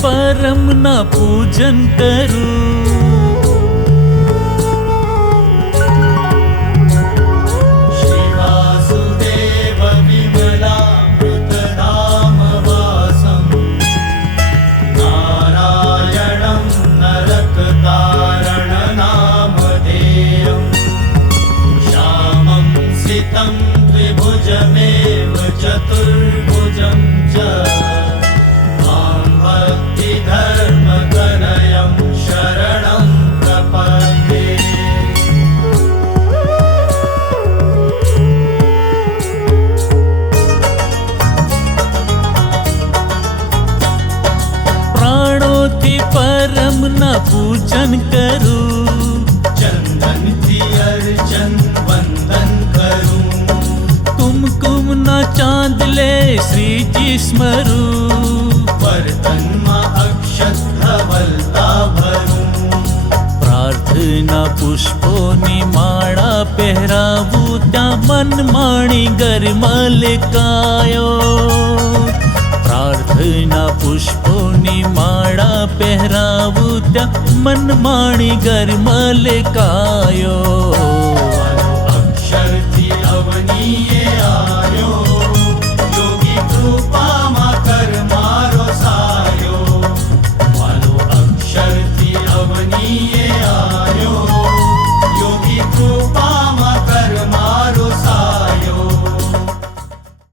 परम ना पूजन करूं। श्री वासुदेव विमलामृतधाम वासं नारायणं नरकतारणनामधेयं श्यामं सितं द्विभुजमेव चतुर्भुजं च मां भक्तिधर्मकनयं शरणं प्रपद्ये। प्राणों परम ना पूजन करूं। चंदन थी अर्चन वंदन करूं। कुमकुम ना चांद ले श्री जी स्मरूं। बर्तन में अक्षत धवलता भरूं। प्रार्थना पुष्पोनी माळा પહેરાવું ત્યાં મન માણી ગરમલ કાયો। प्रार्थना पुष्पोनी माळा પહેરાવું ત્યાં મન માણી ગરમલ કાયો।